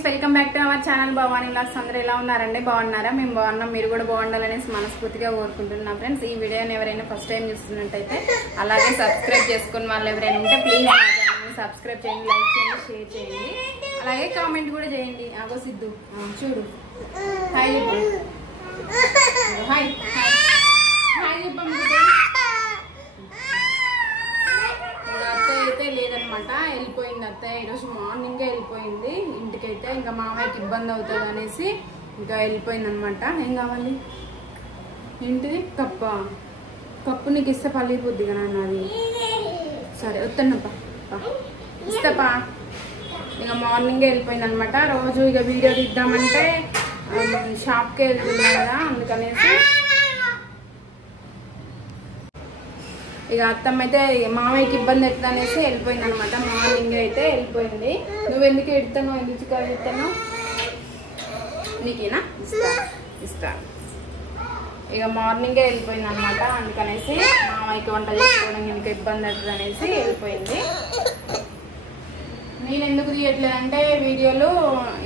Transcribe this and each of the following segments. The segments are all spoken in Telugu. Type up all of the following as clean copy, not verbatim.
Friends, welcome back to our channel Bhavani vlogs. అందరూ ఎలా ఉన్నారండి? బాగున్నారా? మేము బాగున్నాం. మీరు కూడా బాగుండాలనేసి మనస్ఫూర్తిగా కోరుకుంటున్నాం. ఫ్రెండ్స్, ఈ వీడియోని ఎవరైనా ఫస్ట్ టైం చూస్తున్నట్టయితే అలాగే సబ్స్క్రైబ్ చేసుకుని వాళ్ళు ఎవరైనా ఉంటే ప్లీజ్ సబ్స్క్రైబ్ చేయండి, లైక్ చేయండి, షేర్ చేయండి, అలాగే కామెంట్ కూడా చేయండి. అగో సిద్ధు చూడు, హాయ్ చెప్పు, హాయ్ హాయ్ చెప్పండి. అత్తయ్య అయితే లేదనమాట, వెళ్ళిపోయింది అత్తయ్య. ఈరోజు మార్నింగే వెళ్ళిపోయింది ఇంటికైతే. ఇంకా మామయ్యకి ఇబ్బంది అవుతుంది అనేసి ఇంకా వెళ్ళిపోయింది అనమాట. ఏం కావాలి? ఏంటిది? కప్పు నీకు ఇస్తే పలిగిపోద్ది కదా నాది. సరే వస్తానప్పా, ఇస్తాపా. ఇంకా మార్నింగే వెళ్ళిపోయింది అనమాట. రోజు ఇక వీడియో తీద్దామంటే షాప్కే వెళ్తున్నా కదా, అందుకనేసి ఇక అత్తమ్మ అయితే మామయ్యకి ఇబ్బంది అవుతుంది అనేసి వెళ్ళిపోయింది అనమాట. మార్నింగ్ అయితే వెళ్ళిపోయింది. నువ్వు ఎందుకు ఎడుతాను, ఎందుకు చికెన్ ఎడుతాను? నీకేనా? ఇస్తా. ఇక మార్నింగే వెళ్ళిపోయింది అనమాట. అందుకనేసి మామయ్యకి వంట చేసుకోవడం ఇంకా ఇబ్బంది అవుతుంది అనేసి వెళ్ళిపోయింది. నేను ఎందుకు తీయట్లేదంటే వీడియోలు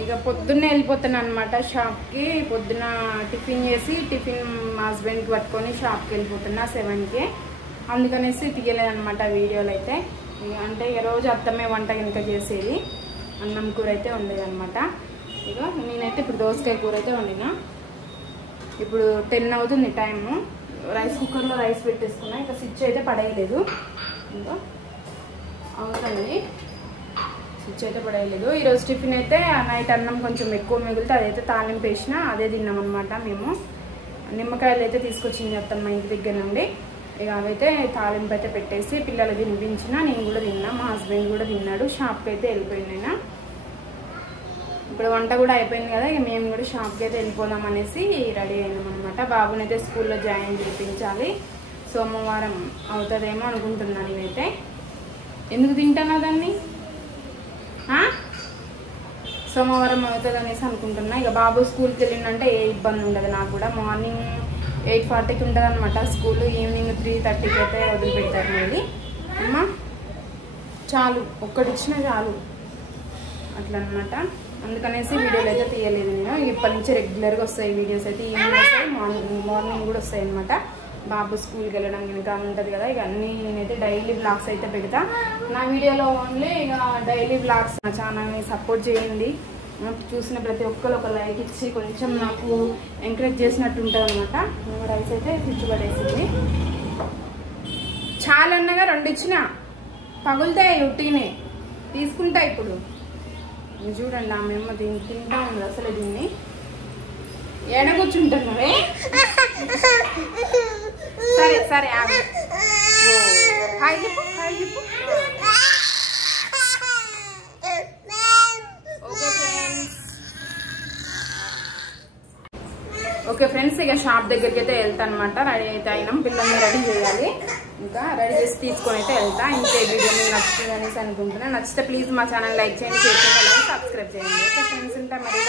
ఇక పొద్దున్నే వెళ్ళిపోతాను అనమాట షాప్కి. పొద్దున్న టిఫిన్ చేసి మా హస్బెండ్కి పట్టుకొని షాప్కి వెళ్ళిపోతున్నా 7కి. అందుకనేసి తీయలేదన్నమాట వీడియోలు అయితే. అంటే ఇక రోజు అత్తమ్మే వంట కనుక చేసేది. అన్నం కూర అయితే ఉండేదన్నమాట. ఇక నేనైతే ఇప్పుడు దోసకాయ కూర అయితే వండినా. ఇప్పుడు 10 అవుతుంది టైము. రైస్ కుక్కర్లో రైస్ పెట్టేసుకున్నా. ఇంకా స్విచ్ అయితే పడేయలేదు, ఇంకా అవుతుంది. స్విచ్ అయితే పడేయలేదు. ఈరోజు టిఫిన్ అయితే నైట్ అన్నం కొంచెం ఎక్కువ మిగిలితే అదైతే తాలింపు వేసిన అదే తిన్నామన్నమాట. మేము నిమ్మకాయలు అయితే తీసుకొచ్చింది అత్తమ్మ ఇంటి దగ్గర నుండి. ఇక అవైతే తాలింపు అయితే పెట్టేసి పిల్లలు తినిపించిన, నేను కూడా తిన్నా, మా హస్బెండ్ కూడా తిన్నాడు. షాప్కి అయితే వెళ్ళిపోయింది ఆయన. ఇప్పుడు వంట కూడా అయిపోయింది కదా, ఇక మేము కూడా షాప్కి అయితే వెళ్ళిపోదాం అనేసి రెడీ అయినాం అనమాట. బాబునైతే స్కూల్లో జాయిన్ చేయించాలి. సోమవారం అవుతుందేమో అనుకుంటున్నాను నేనైతే. ఎందుకు తింటానా దాన్ని? సోమవారం అవుతుంది అనేసి అనుకుంటున్నా. ఇక బాబు స్కూల్కి వెళ్ళిందంటే ఏ ఇబ్బంది ఉండదు నాకు కూడా. మార్నింగ్ 8:40కి ఉంటుంది అనమాట స్కూల్. ఈవినింగ్ 3:30కి అయితే వదిలిపెడతారు మళ్ళీ. అమ్మ చాలు, ఒక్కటిచ్చినా చాలు అట్లా అనమాట. అందుకనేసి వీడియోలు అయితే తీయలేదు నేను. ఇప్పటి నుంచి రెగ్యులర్గా వస్తాయి వీడియోస్ అయితే. ఈవినింగ్ వస్తాయి, మార్నింగ్ కూడా వస్తాయి అనమాట. బాబు స్కూల్కి వెళ్ళడం కనుక ఉంటుంది కదా, ఇక అన్నీ నేనైతే డైలీ వ్లాగ్స్ అయితే పెడతా నా వీడియోలో. ఓన్లీ ఇక డైలీ వ్లాగ్స్. నా ఛానల్ని సపోర్ట్ చేయండి. చూసిన ప్రతి ఒక్కరు ఒక లైక్ ఇచ్చి కొంచెం నాకు ఎంకరేజ్ చేసినట్టు ఉంటుంది అనమాట. రైస్ అయితే పిచ్చి పడేసింది. చాలా అన్నగా 2 ఇచ్చిన పగులుతాయి, ఉట్టినే తీసుకుంటా. ఇప్పుడు చూడండి, ఆ మేమ దీన్ని తింటా ఉంది అసలు. దీన్ని ఏడ కూర్చుంటున్నావే? సరే సరే ఆగు. హాయ్ చెప్పు, హాయ్ చెప్పు. ఓకే ఫ్రెండ్స్, ఇక షాప్ దగ్గరికి అయితే వెళ్తా అనమాట. రెడీ అయితే అయినాం, పిల్లల్ని రెడీ చేయాలి. ఇంకా రెడీ చేసి తీసుకొని అయితే వెళ్తా. ఇంకే వీడియో మీకు నచ్చుతుంది అనేసి అనుకుంటున్నా. నచ్చితే ప్లీజ్ మా ఛానల్ లైక్ చేయండి, షేర్ చేయండి, అలాగే సబ్స్క్రైబ్ చేయండి. ఓకే ఫ్రెండ్స్, ఉంటా మరి.